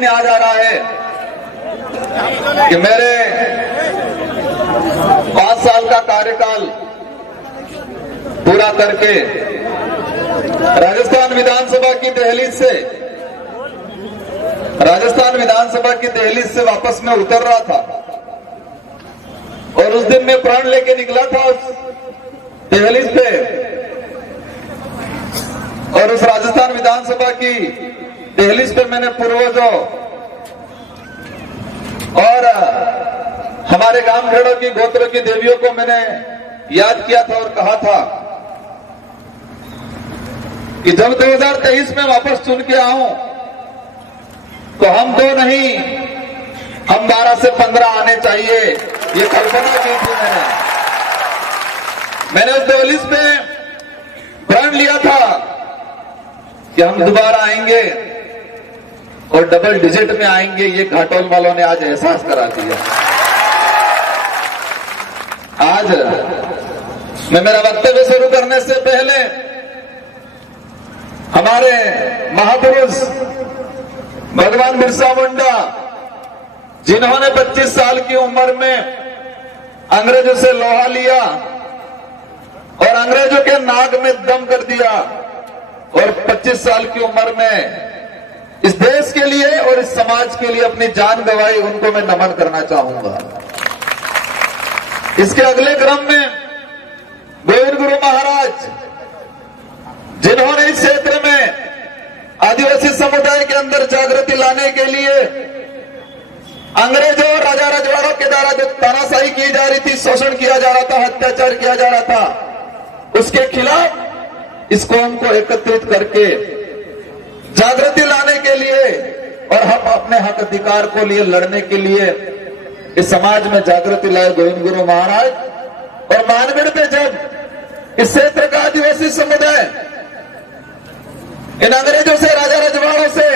महीने आ जा रहा है कि मेरे 5 साल का कार्यकाल पूरा करके राजस्थान विधानसभा की दहलीज से वापस मैं उतर रहा था और उस दिन मैं प्राण लेके निकला था उस दहलीज पे, और उस राजस्थान विधानसभा की दहलीज पे मैंने पूर्वजों और हमारे गांव खेड़ों की गोत्रों की देवियों को मैंने याद किया था और कहा था कि जब 2023 में वापस चुन के आऊं तो हम 2 नहीं, हम 12 से 15 आने चाहिए, ये कल्पना की थी मैंने उस दहलीज पे प्रण लिया था कि हम दोबारा आएंगे और डबल डिजिट में आएंगे। ये घाटोल वालों ने आज एहसास करा दिया। आज मैं मेरा वक्तव्य शुरू करने से पहले हमारे महापुरुष भगवान बिरसा मुंडा, जिन्होंने 25 साल की उम्र में अंग्रेजों से लोहा लिया और अंग्रेजों के नाक में दम कर दिया और 25 साल की उम्र में इस देश के लिए और इस समाज के लिए अपनी जान गंवाई, उनको मैं नमन करना चाहूंगा। इसके अगले क्रम में गोविंद गुरु महाराज, जिन्होंने इस क्षेत्र में आदिवासी समुदाय के अंदर जागृति लाने के लिए अंग्रेजों और राजा रजवाड़ों के द्वारा जो तानाशाही की जा रही थी, शोषण किया जा रहा था, अत्याचार किया जा रहा था, उसके खिलाफ इस कौम को एकत्रित करके जागृति लाने के लिए और हम अपने हक अधिकार को लिए लड़ने के लिए इस समाज में जागृति लाए गोविंद गुरु महाराज। और मानगढ़ पे जब इस क्षेत्र का आदिवासी समुदाय इन अंग्रेजों से, राजा रजवाड़ों से,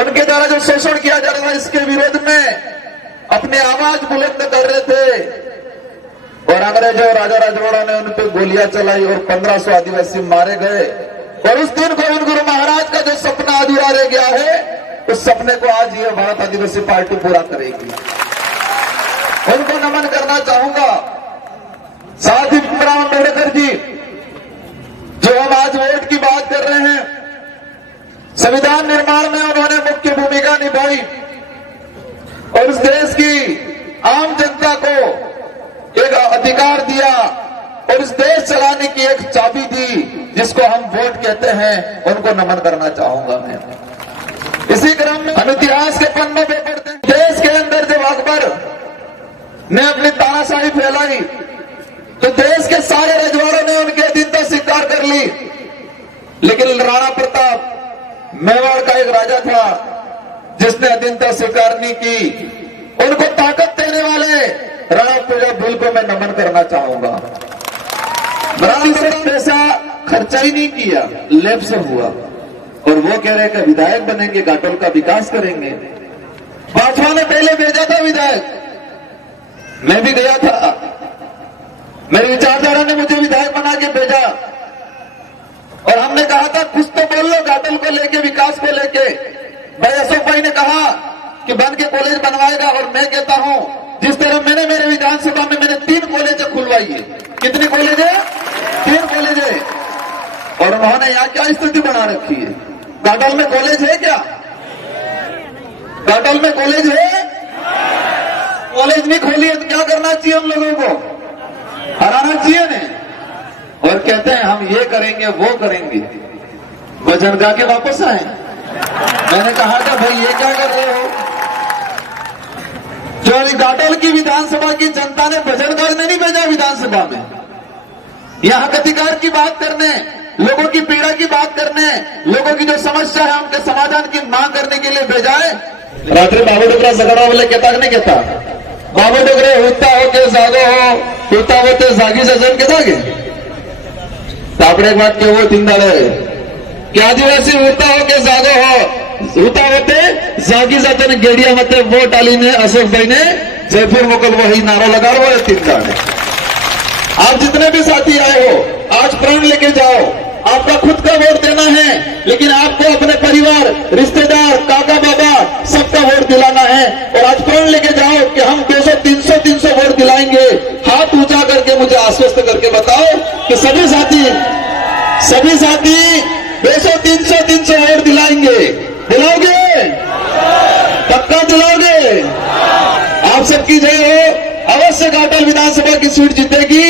उनके द्वारा जो शोषण किया जा रहा था, इसके विरोध में अपने आवाज बुलंद कर रहे थे और अंग्रेजों और राजा रजवाड़ों ने उन पर गोलियां चलाई और 1500 आदिवासी मारे गए। और उस दिन गोविंद गुरु महाराज का जो सपना अधूरा रह गया है, उस सपने को आज ये भारत आदिवासी पार्टी पूरा करेगी। उनको नमन करना चाहूंगा। साथ ही भीमराव अम्बेडकर जी, जो हम आज वोट की बात कर रहे हैं, संविधान निर्माण में उन्होंने मुख्य भूमिका निभाई और इस देश की आम जनता को एक अधिकार दिया और इस देश चलाने की एक चाबी दी, जिसको हम वोट कहते हैं। उनको नमन करना चाहूंगा मैं। इसी क्रम में हम इतिहास के पन्नों पे पढ़ते हैं, देश के अंदर जब अकबर ने अपनी तानाशाही फैलाई तो देश के सारे रजवाड़ों ने उनकी अधीनता स्वीकार कर ली, लेकिन राणा प्रताप मेवाड़ का एक राजा था जिसने अधीनता स्वीकार नहीं की। उनको ताकत देने वाले राणा प्रताप भील को मैं नमन करना चाहूंगा। राणा से पैसा खर्चा ही नहीं किया, लेब से हुआ और वो कह रहे कि विधायक बनेंगे, घाटोल का विकास करेंगे। भाजपा ने पहले भेजा था विधायक, मैं भी गया था, मेरी विचारधारा ने मुझे विधायक बना के भेजा और हमने कहा था कुछ तो बोल लो घाटोल को लेके, विकास को लेके। भाई अशोक भाई ने कहा कि बन के कॉलेज बनवाएगा और मैं कहता हूं जिस तरह मैंने मेरे विधानसभा में मैंने 3 कॉलेज खुलवाई है। कितनी कॉलेज है? 3 कॉलेज है। और उन्होंने यहां क्या स्थिति बना रखी है? घाटोल में कॉलेज है क्या? घाटोल में कॉलेज है? कॉलेज नहीं खोली है तो क्या करना चाहिए? हम लोगों को हराना चाहिए ने। और कहते हैं हम ये करेंगे वो करेंगे, भजन गा के वापस आए। मैंने कहा था भाई ये क्या कर रहे हो? जो घाटोल की विधानसभा की जनता ने भजन गाने नहीं भेजा विधानसभा में, यहां हक अधिकार की बात करने, लोगों की पीड़ा की बात करने, लोगों की जो समस्या है उनके समाधान की मांग करने के लिए भेजा है। रात्रि बाबू डोगरा झगड़ा बोले कहता नहीं कहता, बाबू डोगरे होता हो के जागो होता होते जागी सजन के जागे तो આપણે એક વાત કેવો તિંદાળે કે આદિવાસી હોતા હો કે જાગો હોતા હોતે જાગી જાતે ગેડિયા મતે વોટ આલીને અશોકભાઈ ને जयपुर मोकल वही नारा लगा हुआ है 3 आप जितने भी साथी आए हो आज प्रण लेके जाओ। आपका खुद का वोट देना है, लेकिन आपको अपने परिवार, रिश्तेदार, काका बाबा सबका वोट दिलाना है। और आज प्रण लेके जाओ कि हम 200, 300 वोट दिलाएंगे। हाथ ऊंचा करके मुझे आश्वस्त करके बताओ कि सभी साथी 200, 300 वोट दिलाएंगे। दिलाओगे? पक्का दिलाओगे? आप सबकी जय हो। अवश्य घाटल विधानसभा की सीट जीतेगी।